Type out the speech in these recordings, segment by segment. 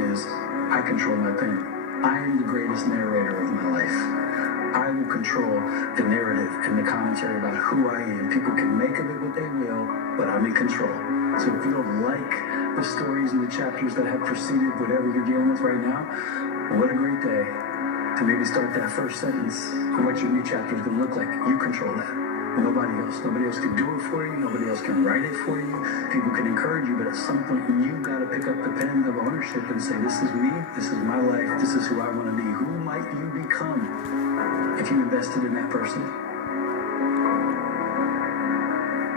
is, I control my pain. I am the greatest narrator of my life. I will control the narrative and the commentary about who I am. People can make of it what they will, but I'm in control. So if you don't like the stories and the chapters that have preceded whatever you're dealing with right now, what a great day to maybe start that first sentence of what your new chapter is going to look like. You control that. Nobody else can do it for you. Nobody else can write it for you. People can encourage you, but at some point you got to pick up the pen of ownership and say, this is me, this is my life, this is who I want to be. Who might you become if you invested in that person?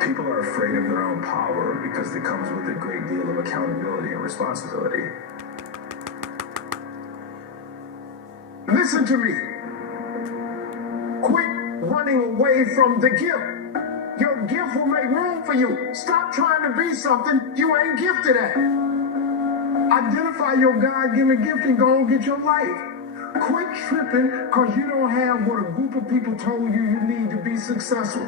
People are afraid of their own power because it comes with a great deal of accountability and responsibility. Listen to me. Quit running away from the gift. Your gift will make room for you. Stop trying to be something you ain't gifted at. Identify your God-given gift and go and get your life. Quit tripping because you don't have what a group of people told you you need to be successful.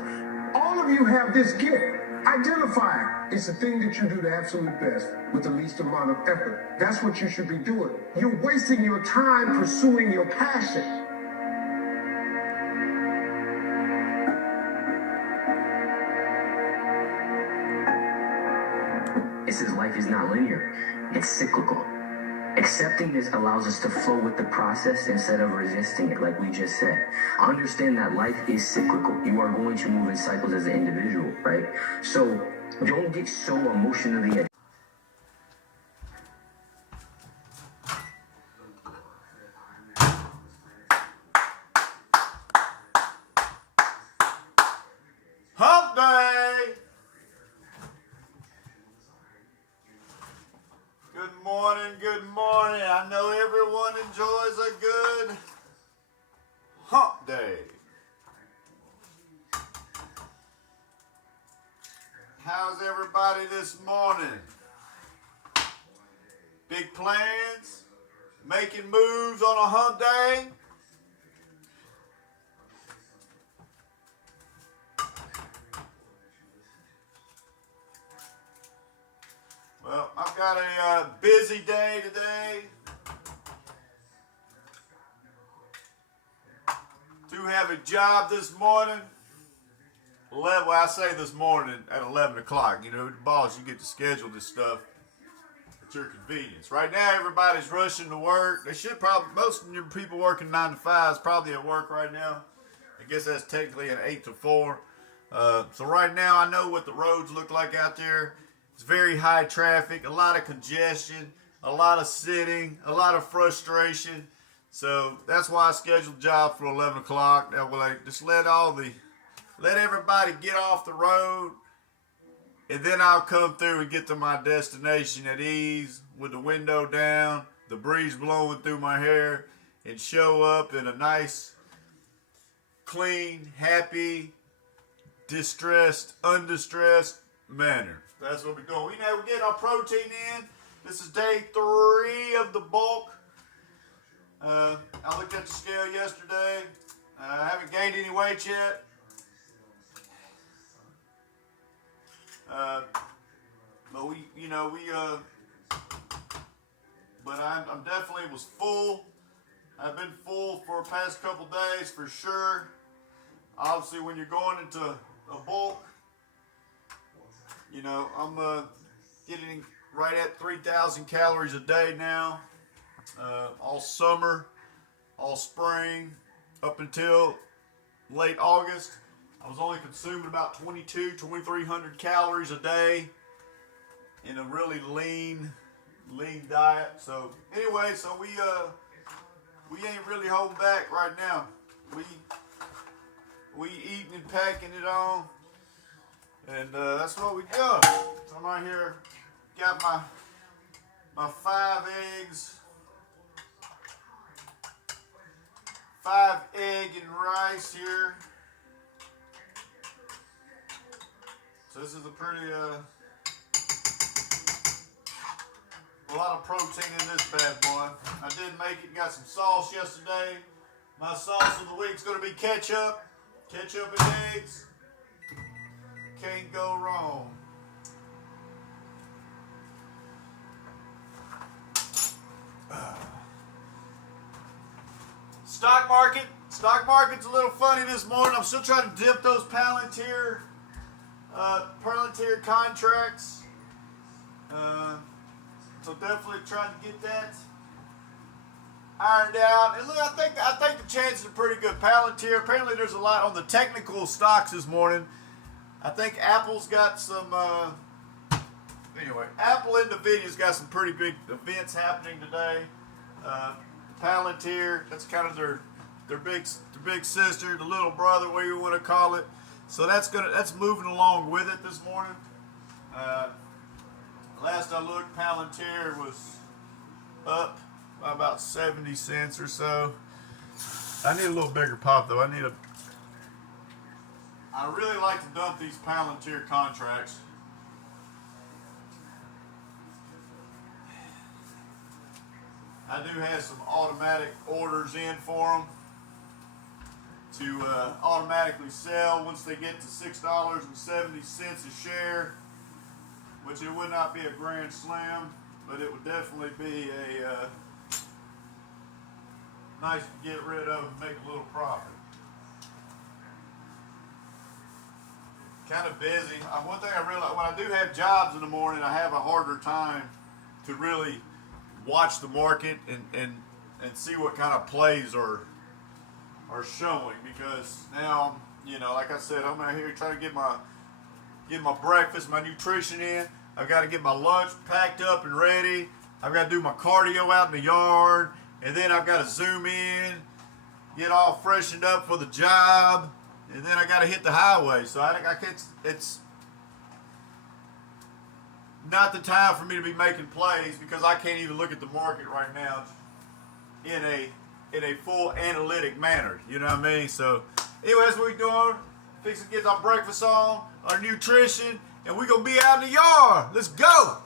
All of you have this gift. Identify it. It's the thing that you do the absolute best with the least amount of effort. That's what you should be doing. You're wasting your time pursuing your passion. It says life is not linear. It's cyclical. Accepting this allows us to flow with the process instead of resisting it, like we just said. Understand that life is cyclical. You are going to move in cycles as an individual, right? So don't get so emotionally Hump Day! Good morning, good morning. I know everyone enjoys a good hump day. How's everybody this morning? Big plans? Making moves on a hump day? Well, I've got a busy day today. Do have a job this morning. Well, I say this morning at 11 o'clock. You know, the boss, you get to schedule this stuff at your convenience. Right now, everybody's rushing to work. They should probably, most of your people working 9 to 5 is probably at work right now. I guess that's technically an 8 to 4. So right now, I know what the roads look like out there. It's very high traffic, a lot of congestion, a lot of sitting, a lot of frustration. So that's why I scheduled the job for 11 o'clock. That will just let everybody get off the road, and then I'll come through and get to my destination at ease with the window down, the breeze blowing through my hair, and show up in a nice, clean, happy, distressed, undistressed manner. That's what we're doing. We're getting our protein in. This is day 3 of the bulk. I looked at the scale yesterday. I haven't gained any weight yet. But I'm definitely was full. I've been full for the past couple days for sure. Obviously, when you're going into a bulk, you know, I'm getting right at 3,000 calories a day now. All summer, all spring, up until late August, I was only consuming about 2,300 calories a day in a really lean diet. So anyway, so we ain't really holding back right now. We eating and packing it on. And that's what we do. So I'm right here, got my 5 eggs, 5 egg and rice here. So this is a pretty, a lot of protein in this bad boy. I did make it, got some sauce yesterday. My sauce of the week's gonna be ketchup and eggs. Can't go wrong. Stock market's a little funny this morning. I'm still trying to dip those Palintier contracts. So definitely trying to get that ironed out. And look, I think the chances are pretty good. Palintier, apparently there's a lot on the technical stocks this morning. I think Apple's got some, anyway, Apple and NVIDIA's got some pretty big events happening today. Palintier, that's kind of their big sister, the little brother, whatever you want to call it. So that's moving along with it this morning. Last I looked, Palintier was up by about 70 cents or so. I need a little bigger pop though. I really like to dump these Palintier contracts. I do have some automatic orders in for them to automatically sell once they get to $6.70 a share, which it would not be a grand slam, but it would definitely be a nice to get rid of and make a little profit. Kind of busy. One thing I realize, when I do have jobs in the morning, I have a harder time to really watch the market and see what kind of plays are showing, because now, you know, like I said, I'm out here trying to get my breakfast, my nutrition in. I've got to get my lunch packed up and ready. I've got to do my cardio out in the yard, and then I've got to zoom in, get all freshened up for the job, and then I got to hit the highway. So it's not the time for me to be making plays, because I can't even look at the market right now in a full analytic manner. You know what I mean? So anyway, that's what we're doing. Fixing to get our breakfast on, our nutrition, and we're gonna be out in the yard. Let's go.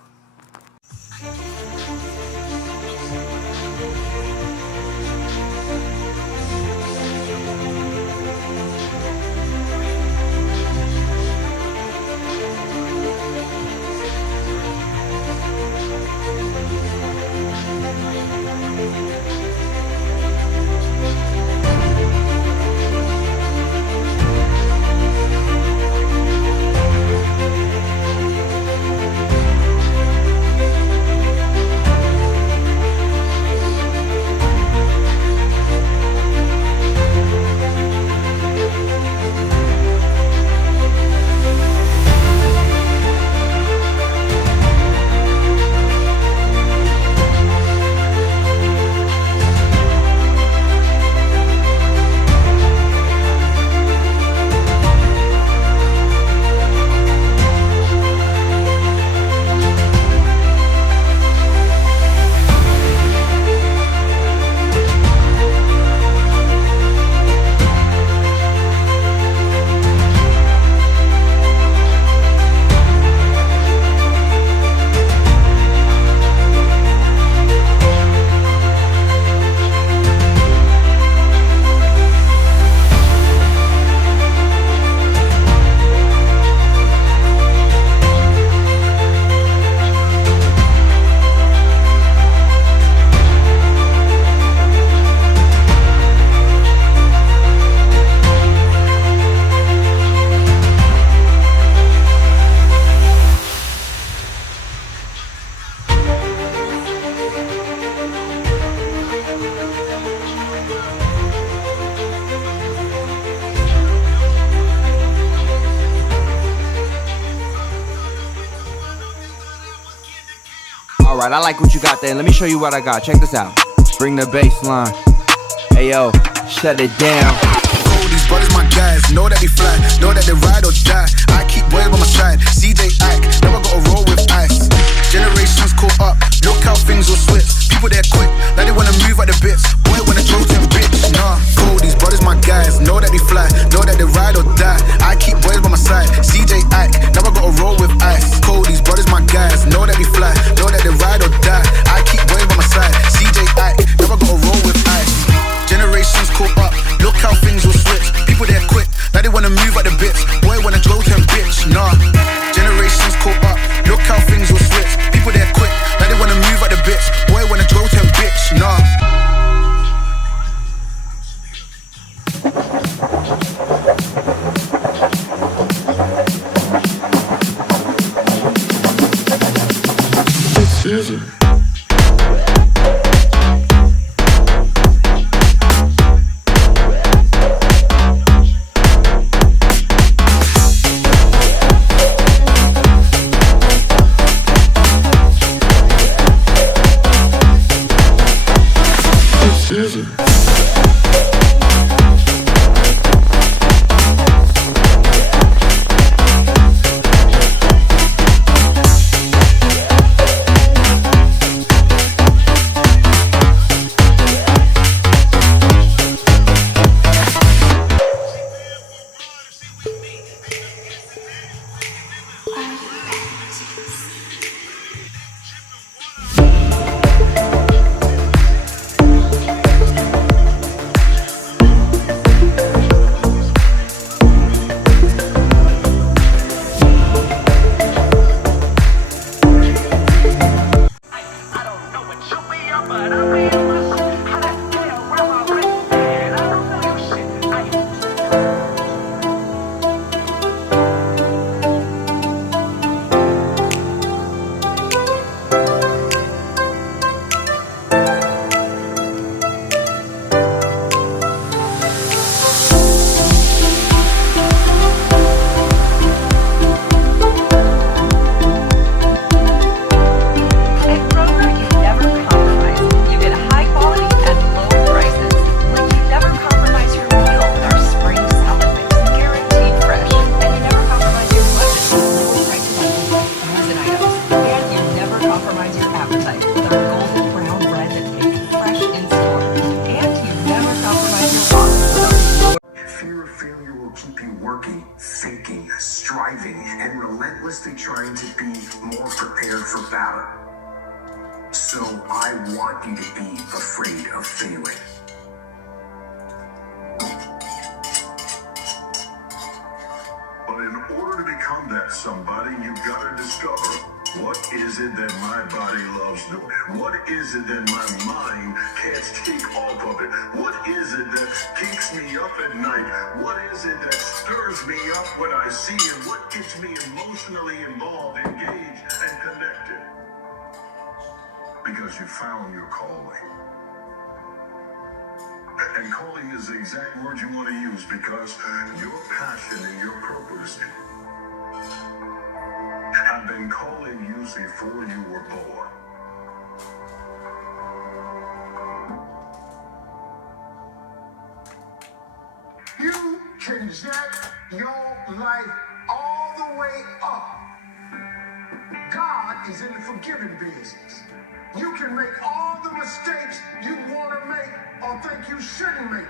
Alright, I like what you got there. Let me show you what I got. Check this out. Bring the bass line. Ayo, shut it down. These brothers my guys, know that they fly, know that they ride or die. I keep boys by my side, CJ Ike, never gotta roll with ice. Generations caught up, look how things will switch. People they're quick, now they wanna move at the bits. Boy wanna throw them bitch, nah. Cool, these brothers my guys, know that they fly, know that they ride or die. I keep boys by my side, CJ Ike, never gotta roll with ice. Cool, these brothers my guys, know that they fly, know that they ride or die. I keep boys by my side, CJ Ike, never gotta roll with ice. Generations caught up, look how things will switch. People they're quick, now they wanna move at the bits. Boy wanna throw them bitch, nah. Generations caught up, look how things will switch. People they're quick, now they wanna move at the bits. Boy wanna throw them easy. thinking, striving, and relentlessly trying to be more prepared for battle. So I want you to be afraid of failing. But in order to become that somebody, you've got to discover, what is it that my body loves doing? What is it that my mind can't take off of it? What is it that keeps me up at night? What is it that stirs me up when I see it? What gets me emotionally involved, engaged, and connected? Because you found your calling. And calling is the exact word you want to use, because your passion and your purpose have been calling you before you were born. You can jack your life all the way up. God is in the forgiving business. You can make all the mistakes you want to make or think you shouldn't make.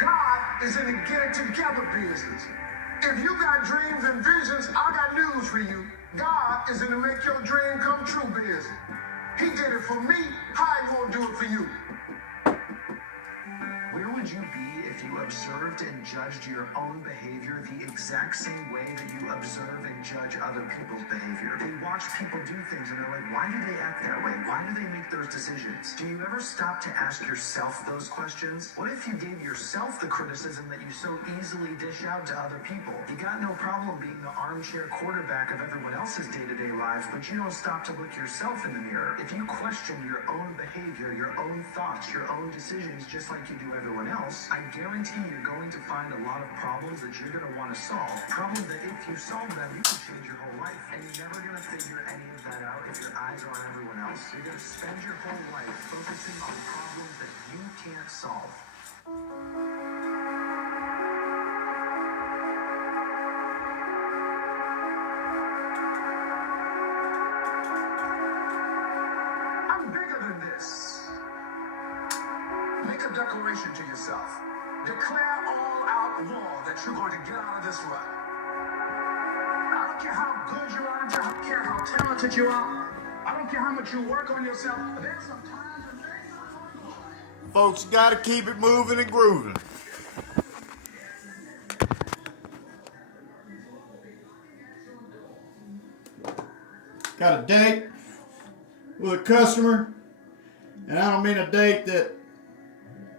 God is in the get it together business. If you got dreams and visions, I got news for you. God is in the make your dream come true business. He did it for me. How he gonna do it for you? Where would you be if you observed and judged your own behavior the exact same way that you observe and judge other people's behavior? They watch people do things and they're like, why do they act that way? Why do they make those decisions? Do you ever stop to ask yourself those questions? What if you gave yourself the criticism that you so easily dish out to other people? You got no problem being the armchair quarterback of everyone else's day-to-day lives, but you don't stop to look yourself in the mirror. If you question your own behavior, your own thoughts, your own decisions, just like you do everyone else, I guarantee you're going to find a lot of problems that you're going to want to solve. Problems that if you solve them, you can change your whole life. And you're never going to figure any of that out if your eyes are on everyone else. You're going to spend your whole life focusing on problems that you can't solve. I'm bigger than this. Make a declaration to yourself. Declare all out war that you're going to get out of this rut. I don't care how good you are, I don't care how talented you are, I don't care how much you work on yourself. There's some times and things. Folks, you got to keep it moving and grooving. Got a date with a customer, and I don't mean a date that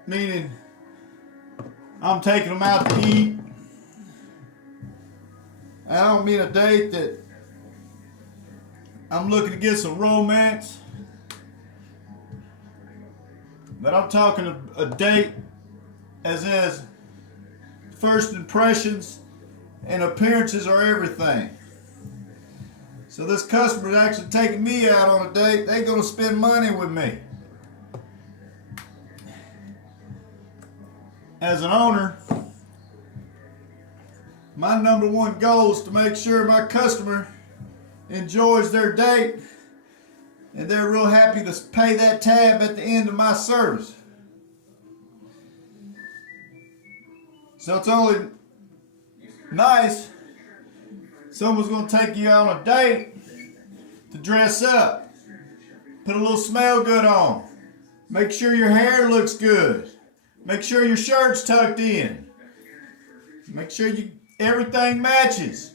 meaning I'm taking them out to eat. I don't mean a date that I'm looking to get some romance. But I'm talking a date as first impressions and appearances are everything. So this customer is actually taking me out on a date. They're going to spend money with me. as an owner, my number one goal is to make sure my customer enjoys their date and they're real happy to pay that tab at the end of my service. So it's only nice someone's going to take you on a date to dress up, put a little smell good on, make sure your hair looks good, make sure your shirt's tucked in, make sure everything matches.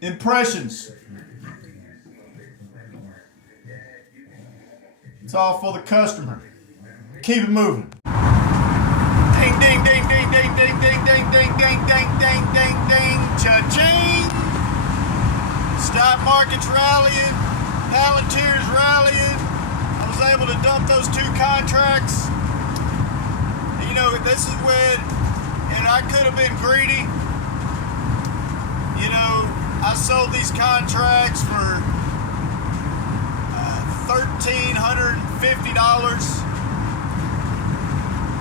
Impressions. It's all for the customer. Keep it moving. Ding, ding, ding, ding, ding, ding, ding, ding, ding, ding, ding, ding, ding, ding, cha-ching. Stock market's rallying. Palintier's rallying. I was able to dump those 2 contracts. You know, this is when, and I could have been greedy. You know, I sold these contracts for $1,350.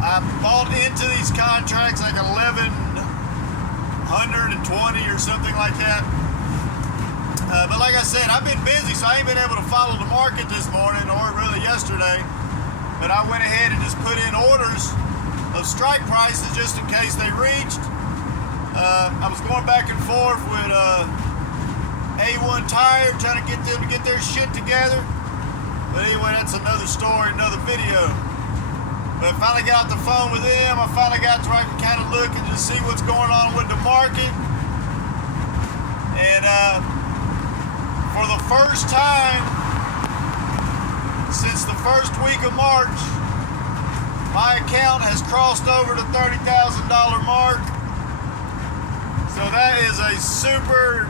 I bought into these contracts like 1,120 or something like that. But like I said, I've been busy, so I ain't been able to follow the market this morning or really yesterday. But I went ahead and just put in orders of strike prices just in case they reached. I was going back and forth with A1 Tire, trying to get them to get their shit together. But anyway, that's another story, another video. But I finally got off the phone with them. I finally got to where I can kind of look and just see what's going on with the market. And for the first time since the first week of March, my account has crossed over the $30,000 mark. So that is a super,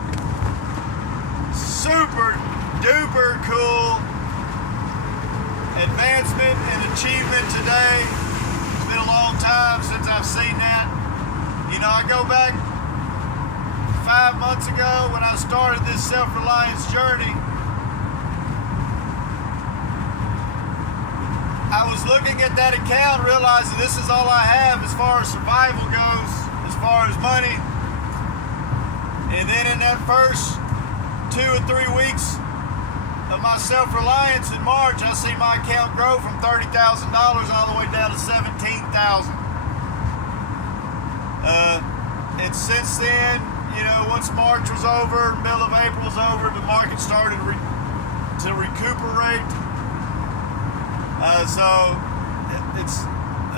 super duper cool advancement and achievement today. It's been a long time since I've seen that. You know, I go back 5 months ago when I started this self-reliance journey. I was looking at that account, realizing this is all I have as far as survival goes, as far as money. And then in that first 2 or 3 weeks of my self-reliance in March, I see my account grow from $30,000 all the way down to $17,000. And since then, you know, once March was over, middle of April was over, the market started to recuperate. So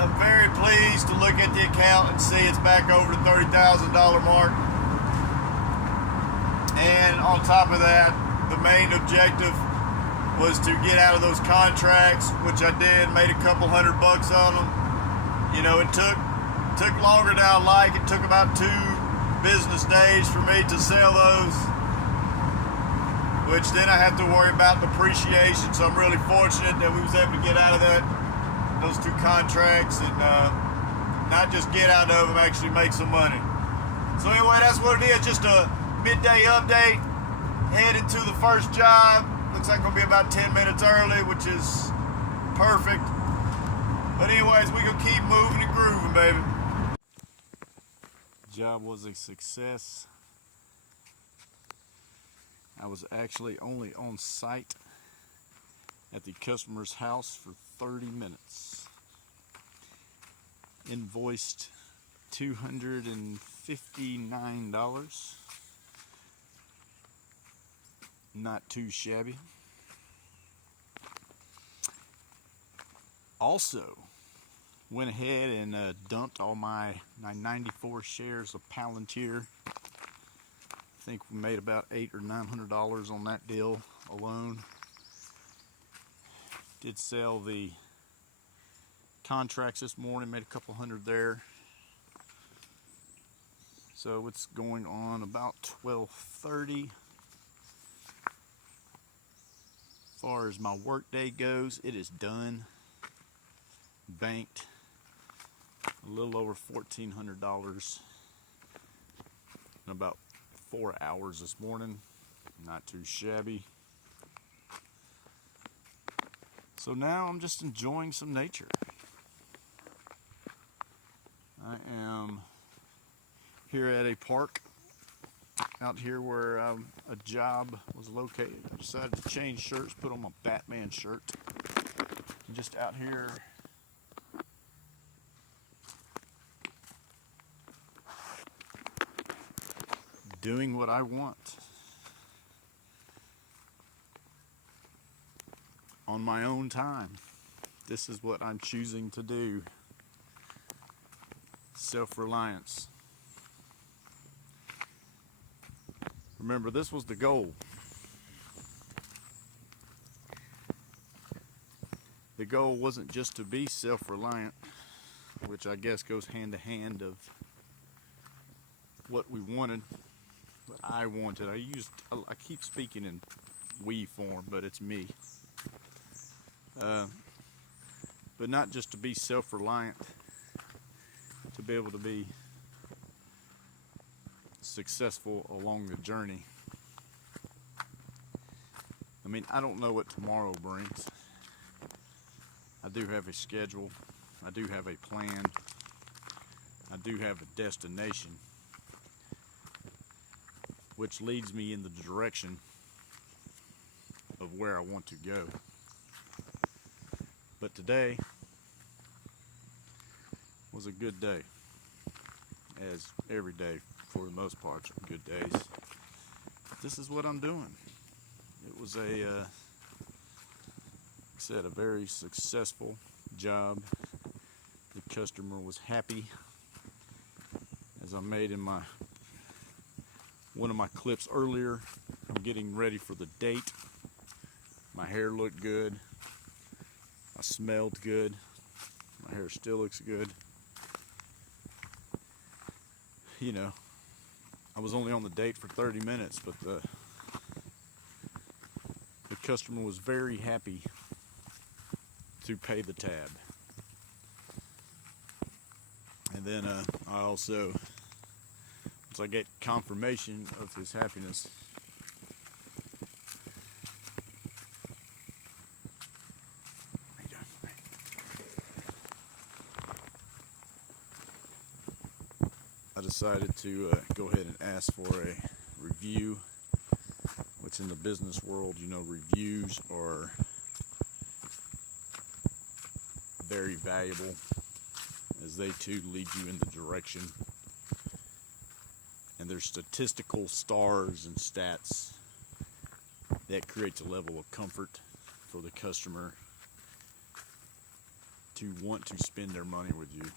I'm very pleased to look at the account and see it's back over the $30,000 mark. And on top of that, the main objective was to get out of those contracts, which I did, made a couple $100 on them. You know, it took longer than I like. It took about 2 business days for me to sell those, which then I have to worry about depreciation. So I'm really fortunate that we was able to get out of those 2 contracts and not just get out of them, actually make some money. So anyway, that's what it is, just a midday update, heading to the first job. Looks like we'll be about 10 minutes early, which is perfect. But anyways, we gonna keep moving and grooving, baby. Job was a success. I was actually only on site at the customer's house for 30 minutes. Invoiced $259. Not too shabby. Also went ahead and dumped all my 94 shares of Palintier. I think we made about $800 or $900 on that deal alone. Did sell the contracts this morning, made a couple hundred there. So it's going on about 12:30. As far as my work day goes, it is done. Banked a little over $1,400 in about 4 hours this morning. Not too shabby. So now I'm just enjoying some nature. I am here at a park out here where a job was located. I decided to change shirts, put on my Batman shirt. I'm just out here doing what I want on my own time. This is what I'm choosing to do. Self-reliance. Remember, this was the goal. The goal wasn't just to be self-reliant, which I guess goes hand to hand of what we wanted, what I wanted. I keep speaking in we form, but it's me. But not just to be self-reliant, to be able to be successful along the journey. I mean, I don't know what tomorrow brings. I do have a schedule. I do have a plan. I do have a destination, which leads me in the direction of where I want to go. But today was a good day, as every day for the most part are good days. This is what I'm doing. It was like I said, a very successful job. The customer was happy, as I made in one of my clips earlier. I'm getting ready for the date. My hair looked good. I smelled good. My hair still looks good. You know, I was only on the date for 30 minutes, but the customer was very happy to pay the tab. And then I also, once I get confirmation of his happiness, I decided to go ahead and ask for a review, which in the business world, you know, reviews are very valuable, as they too lead you in the direction, and there's statistical stars and stats that creates a level of comfort for the customer to want to spend their money with you.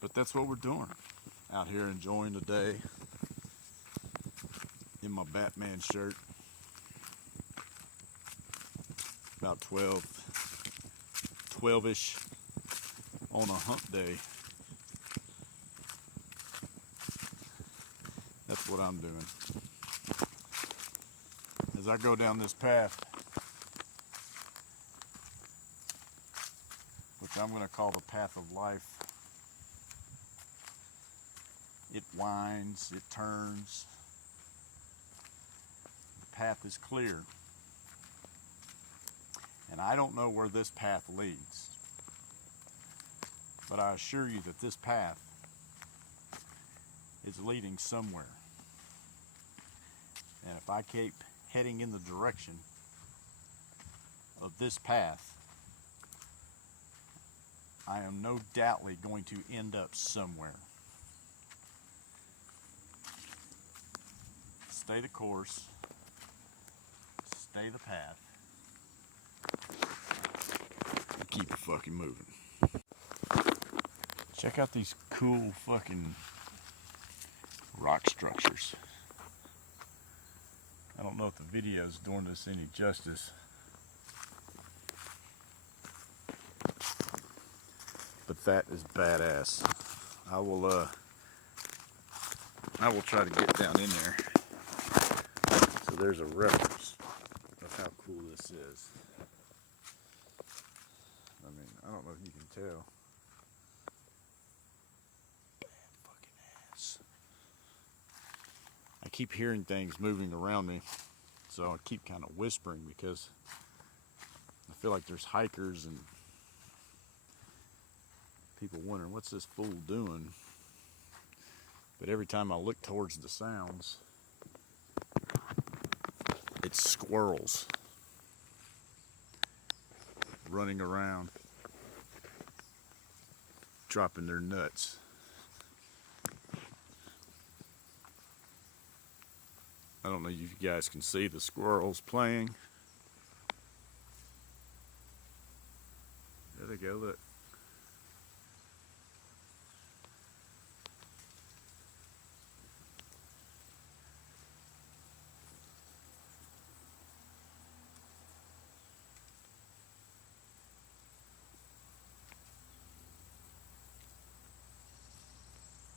But that's what we're doing out here, enjoying the day in my Batman shirt. About 12-ish on a hump day. That's what I'm doing. As I go down this path, which I'm going to call the path of life, it winds, it turns. The path is clear. And I don't know where this path leads, but I assure you that this path is leading somewhere. And if I keep heading in the direction of this path, I am no doubtly going to end up somewhere. Stay the course, stay the path, and keep it fucking moving. Check out these cool fucking rock structures. I don't know if the video is doing this any justice, but that is badass. I will try to get down in there. So there's a reference of how cool this is. I mean, I don't know if you can tell. Bad fucking ass. I keep hearing things moving around me, so I keep kind of whispering because I feel like there's hikers and People wondering, what's this fool doing? But every time I look towards the sounds, it's squirrels running around, dropping their nuts. I don't know if you guys can see the squirrels playing. There they go, look.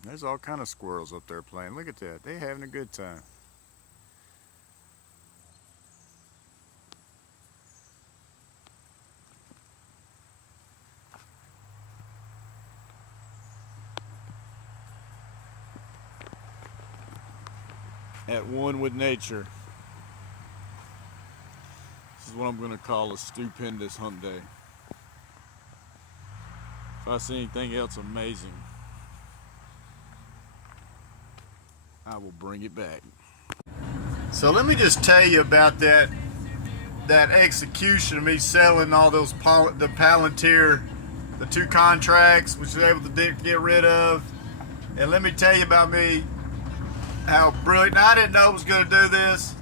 There's all kind of squirrels up there playing. Look at that. They're having a good time. At one with nature. This is what I'm going to call a stupendous hump day. If I see anything else amazing, I will bring it back. So let me just tell you about that execution of me selling all those the Palintier, the 2 contracts, which I was able to get rid of. And let me tell you about me, how brilliant. Now, I didn't know I was going to do this,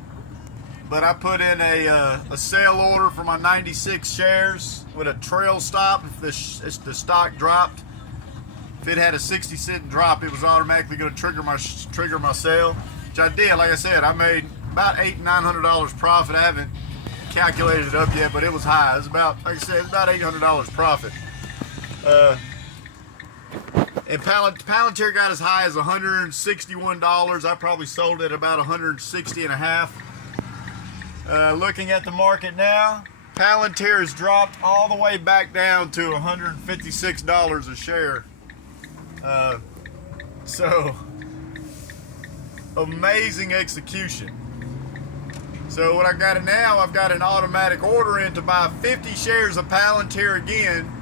but I put in a sale order for my 96 shares with a trail stop. If the stock dropped, if it had a 60-cent drop, it was automatically going to trigger my sale, which I did. Like I said, I made about $800-900 profit. I haven't calculated it up yet, but it was high. It was about, like I said, it's about $800 profit. And Palantir got as high as $161. I probably sold it about $160.50. Looking at the market now, Palantir has dropped all the way back down to $156 a share. So amazing execution. So what I got now, I've got an automatic order in to buy 50 shares of Palantir again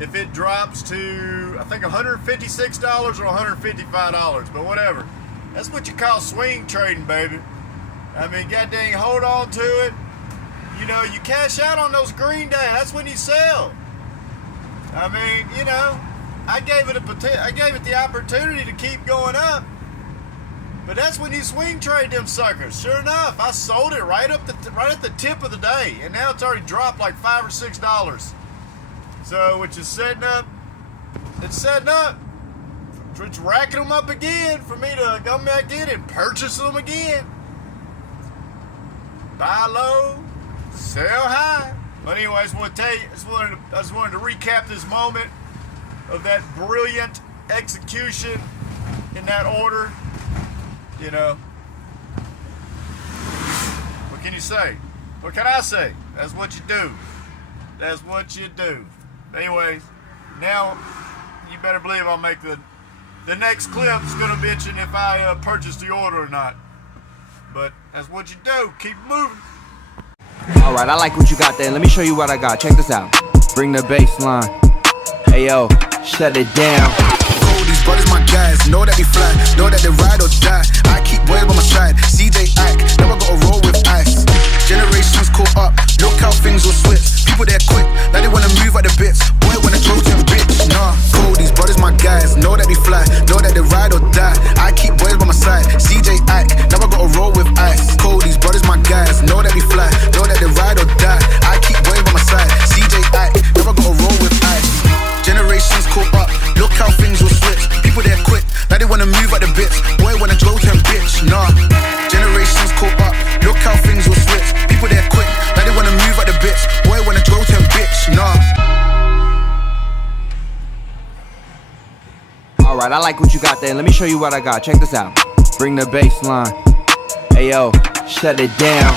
if it drops to, I think, $156 or $155, but whatever. That's what you call swing trading, baby. I mean, god dang, hold on to it. You know, you cash out on those green days. That's when you sell. I mean, you know, I gave it the opportunity to keep going up, but that's when you swing trade them suckers. Sure enough, I sold it right at the tip of the day, and now it's already dropped like $5 or $6. So, which is setting up. It's racking them up again for me to come back in and purchase them again. Buy low, sell high. But anyways, I just wanted to recap this moment of that brilliant execution in that order. You know, what can you say? What can I say? That's what you do. That's what you do. Anyways, now you better believe I'll make the next clip's gonna mention if I purchase the order or not. But that's what you do. Keep moving. Alright, I like what you got there. Let me show you what I got. Check this out. Bring the bass line. Hey yo, shut it down. These brothers my guys, know that they fly, know that they ride or die. I keep boys by my side, CJ act, never gotta roll with ice. Generations caught up, look how things will switch. People there quick, like they wanna move at the bits. Boy wanna throw them bitch, nah. Cool, these brothers my guys, know that they fly, know that they ride or die. I keep boys by my side, CJ act, never gotta roll with ice. Cool, these brothers my guys, know that they fly, know that they ride or die. I keep boys by my side, CJ act, never gotta roll with ice. Generations caught up, look how things will switch. People there quick, like they wanna move at the bits. Boy wanna throw them bitch, nah. Generations caught up, look how things will switch. People there quick, like they wanna move at the bits. Boy wanna throw them bitch, nah. Alright, I like what you got there. Let me show you what I got. Check this out. Bring the bass line. Hey yo, shut it down.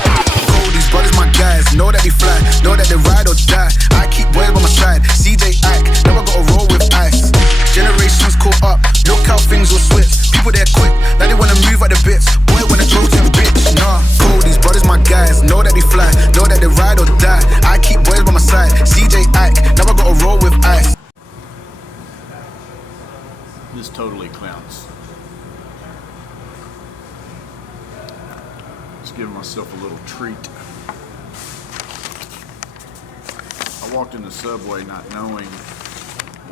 These brothers my guys, know that they fly, know that they ride or die. I keep boys by my side, CJ act, never gotta roll with ice. Generations caught up, look how things will switch. People there quick, like they wanna move at the bits. Boy wanna throw them bitch, nah. Cool, these brothers my guys, know that they fly, know that they ride or die. I keep boys by my side, CJ act, never gotta roll with ice. totally clowns. Just giving myself a little treat. I walked in the Subway not knowing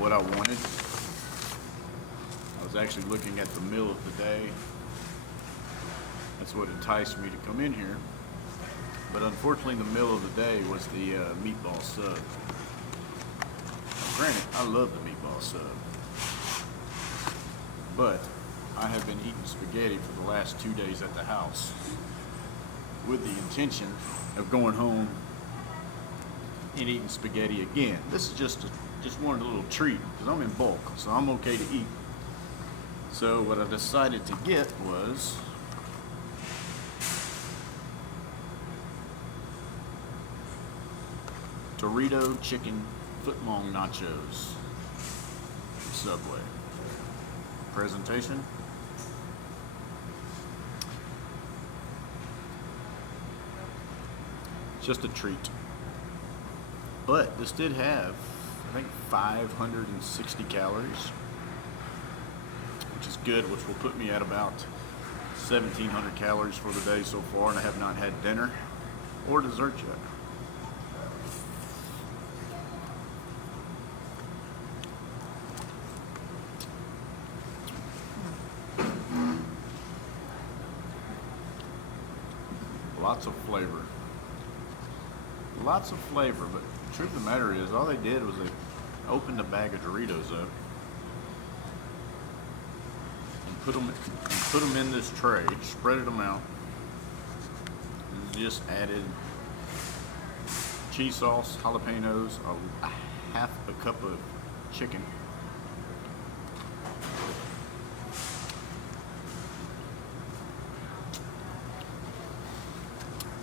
what I wanted. I was actually looking at the meal of the day. That's what enticed me to come in here. But unfortunately, the meal of the day was the meatball sub. Now, granted, I love the meatball sub. But I have been eating spaghetti for the last 2 days at the house with the intention of going home and eating spaghetti again. This is just wanted a little treat because I'm in bulk, so I'm okay to eat. So what I decided to get was Dorito chicken footlong nachos from Subway. Presentation. Just a treat. But this did have, I think, 560 calories, which is good, which will put me at about 1,700 calories for the day so far, and I have not had dinner or dessert yet. Lots of flavor. Lots of flavor, but the truth of the matter is, all they did was they opened a bag of Doritos up and put them in this tray, spreaded them out, and just added cheese sauce, jalapenos, a half a cup of chicken,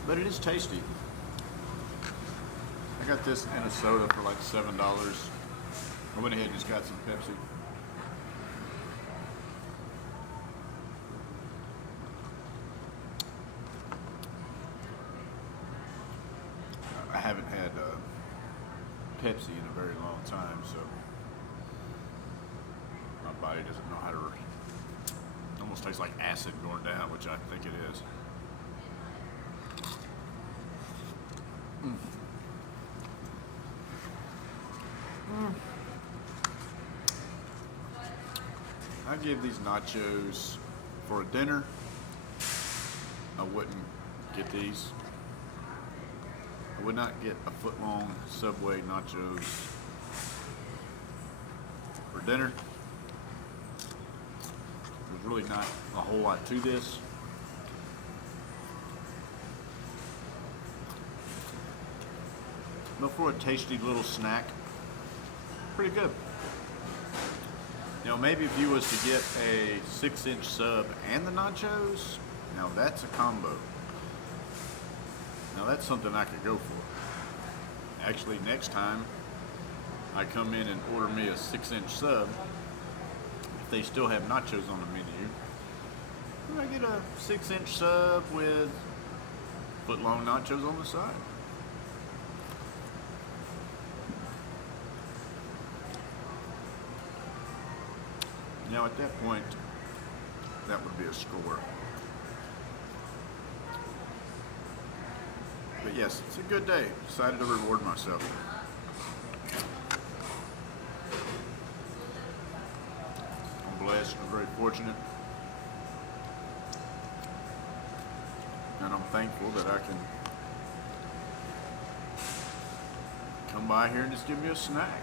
but it is tasty. I got this in a soda for like $7. I went ahead and just got some Pepsi. I haven't had Pepsi in a very long time, so my body doesn't know how to. It almost tastes like acid going down, which I think it is. I give these nachos for a dinner. I wouldn't get these. I would not get a footlong Subway nachos for dinner. There's really not a whole lot to this. But for a tasty little snack, pretty good. You know, maybe if you was to get a 6-inch sub and the nachos, now that's a combo. Now that's something I could go for. Actually, next time I come in and order me a 6-inch sub, if they still have nachos on the menu, I get a 6-inch sub with footlong nachos on the side. Now at that point, that would be a score. But yes, it's a good day. Decided to reward myself. I'm blessed and very fortunate. And I'm thankful that I can come by here and just give me a snack.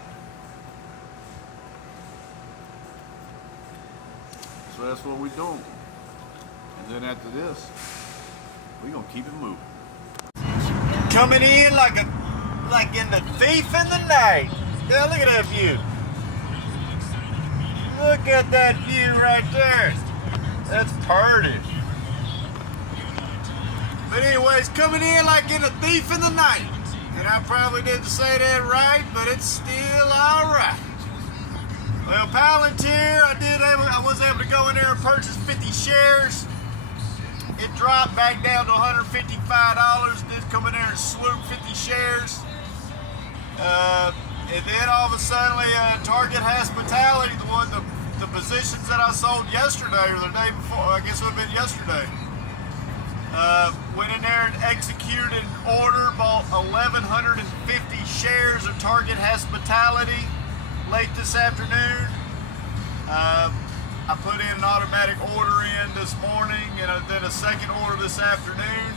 So that's what we're doing. And then after this, we're gonna keep it moving. Coming in like in the thief in the night. Yeah, look at that view. Look at that view right there. That's pretty. But anyways, coming in like in a thief in the night. And I probably didn't say that right, but it's still alright. Well, Palintier, I was able to go in there and purchase 50 shares. It dropped back down to $155. Did come in there and swoop 50 shares. And then all of a sudden, Target Hospitality, the the positions that I sold yesterday or the day before, I guess it would have been yesterday. Went in there and executed an order, bought 1,150 shares of Target Hospitality late this afternoon. I put in an automatic order in this morning and then a second order this afternoon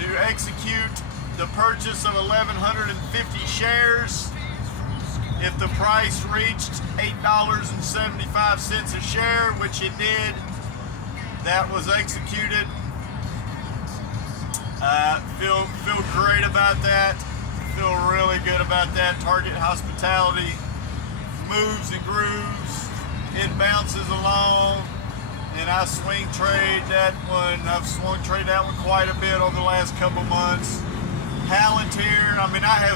to execute the purchase of 1,150 shares. If the price reached $8.75 a share, which it did, that was executed. Feel great about that. Feel really good about that. Target Hospitality moves and grooves. It bounces along, and I swing trade that one. I've swung trade that one quite a bit over the last couple months. Palintier, I mean, I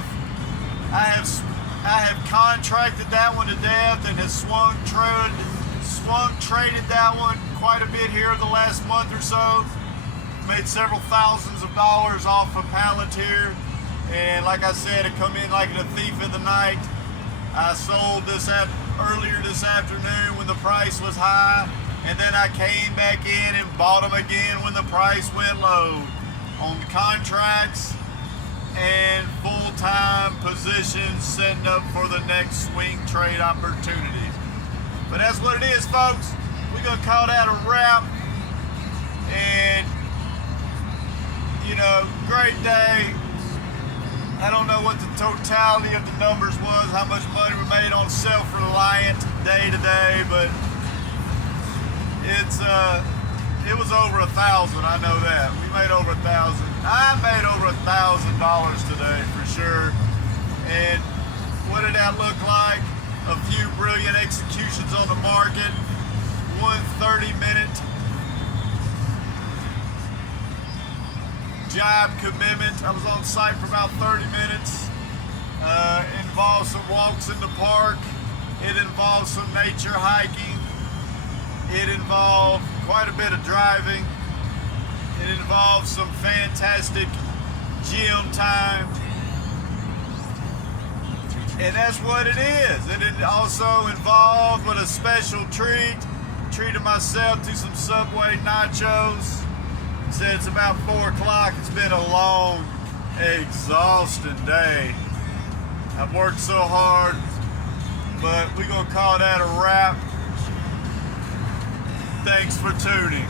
have contracted that one to death and has swung traded that one quite a bit here the last month or so. Made several thousands of dollars off of Palintier, and like I said, it come in like a thief in the night. I sold this earlier this afternoon when the price was high, and then I came back in and bought them again when the price went low on contracts and full-time positions, setting up for the next swing trade opportunities. But that's what it is, folks. We're gonna call that a wrap. And you know, great day. I don't know what the totality of the numbers was, how much money we made on self-reliant day today, but it was over 1,000. I know that. We made over 1,000. I made over $1,000 today for sure. And what did that look like? A few brilliant executions on the market. One 30-minute job commitment. I was on site for about 30 minutes. Involved some walks in the park. It involved some nature hiking. It involved quite a bit of driving. It involved some fantastic gym time. And that's what it is. And it also involved with a special treat. Treated myself to some Subway nachos. Said it's about 4 o'clock. It's been a long, exhausting day. I've worked so hard, but we're gonna call that a wrap. Thanks for tuning.